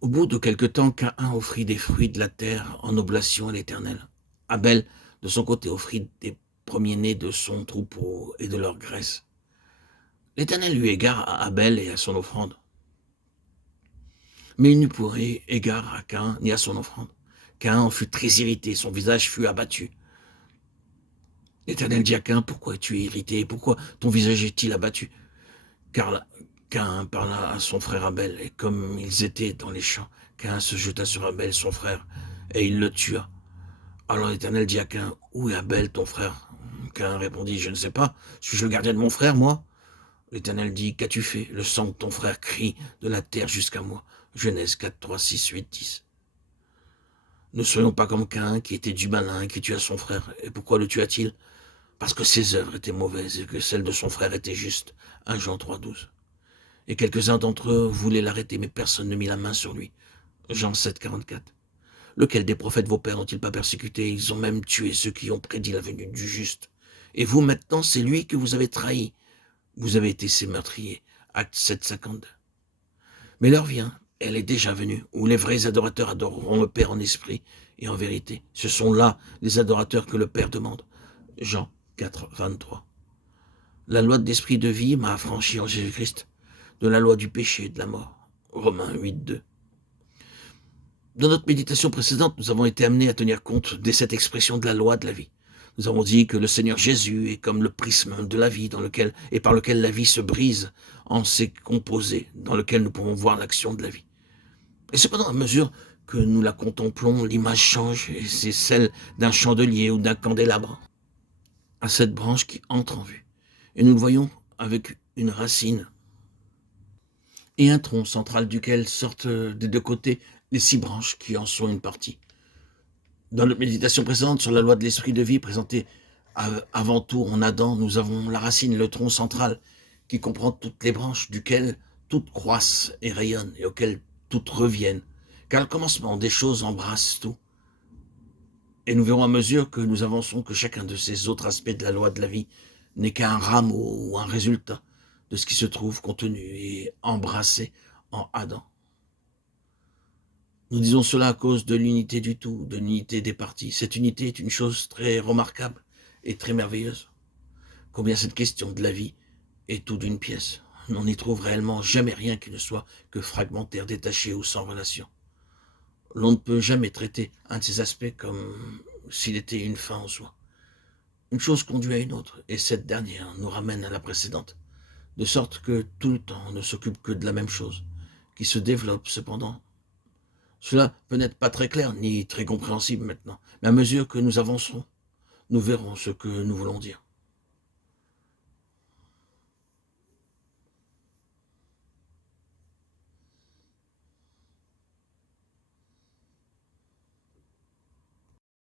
Au bout de quelque temps, Caïn offrit des fruits de la terre en oblation à l'Éternel. Abel, de son côté, offrit des premiers-nés de son troupeau et de leur graisse. L'Éternel eut égard à Abel et à son offrande, mais il n'eut pour égard à Caïn ni à son offrande. Caïn en fut très irrité, son visage fut abattu. L'Éternel dit à Caïn, pourquoi es-tu irrité? Pourquoi ton visage est-il abattu? Car Caïn parla à son frère Abel, et comme ils étaient dans les champs, Caïn se jeta sur Abel, son frère, et il le tua. Alors l'Éternel dit à Caïn, où est Abel, ton frère? Caïn répondit, je ne sais pas, suis-je le gardien de mon frère, moi? L'Éternel dit, qu'as-tu fait? Le sang de ton frère crie de la terre jusqu'à moi. Genèse 4, 3, 6, 8, 10. Ne soyons pas comme Caïn, qui était du malin, qui tua son frère. Et pourquoi le tua-t-il? Parce que ses œuvres étaient mauvaises et que celles de son frère étaient justes. 1 Jean 3, 12. Et quelques-uns d'entre eux voulaient l'arrêter, mais personne ne mit la main sur lui. Jean 7, 44. Lequel des prophètes vos pères n'ont-ils pas persécuté? Ils ont même tué ceux qui ont prédit la venue du juste. Et vous, maintenant, c'est lui que vous avez trahi. Vous avez été ses meurtriers. Acte 7, 52. Mais l'heure vient, elle est déjà venue, où les vrais adorateurs adoreront le Père en esprit et en vérité. Ce sont là les adorateurs que le Père demande. Jean 4, 23. La loi de l'esprit de vie m'a affranchi en Jésus-Christ de la loi du péché et de la mort. Romains 8, 2. Dans notre méditation précédente, nous avons été amenés à tenir compte de cette expression de la loi de la vie. Nous avons dit que le Seigneur Jésus est comme le prisme de la vie par lequel la vie se brise en ses composés, dans lequel nous pouvons voir l'action de la vie. Et cependant, à mesure que nous la contemplons, l'image change et c'est celle d'un chandelier ou d'un candélabre à cette branche qui entre en vue. Et nous le voyons avec une racine et un tronc central duquel sortent des deux côtés les 6 branches qui en sont une partie. Dans notre méditation précédente sur la loi de l'esprit de vie présentée avant tout en Adam, nous avons la racine, le tronc central, qui comprend toutes les branches duquel toutes croissent et rayonnent et auxquelles toutes reviennent. Car le commencement des choses embrasse tout. Et nous verrons à mesure que nous avançons que chacun de ces autres aspects de la loi de la vie n'est qu'un rameau ou un résultat de ce qui se trouve contenu et embrassé en Adam. Nous disons cela à cause de l'unité du tout, de l'unité des parties. Cette unité est une chose très remarquable et très merveilleuse. Combien cette question de la vie est tout d'une pièce. On n'y trouve réellement jamais rien qui ne soit que fragmentaire, détaché ou sans relation. L'on ne peut jamais traiter un de ces aspects comme s'il était une fin en soi. Une chose conduit à une autre, et cette dernière nous ramène à la précédente, de sorte que tout le temps on ne s'occupe que de la même chose, qui se développe cependant. Cela peut n'être pas très clair, ni très compréhensible maintenant, mais à mesure que nous avancerons, nous verrons ce que nous voulons dire.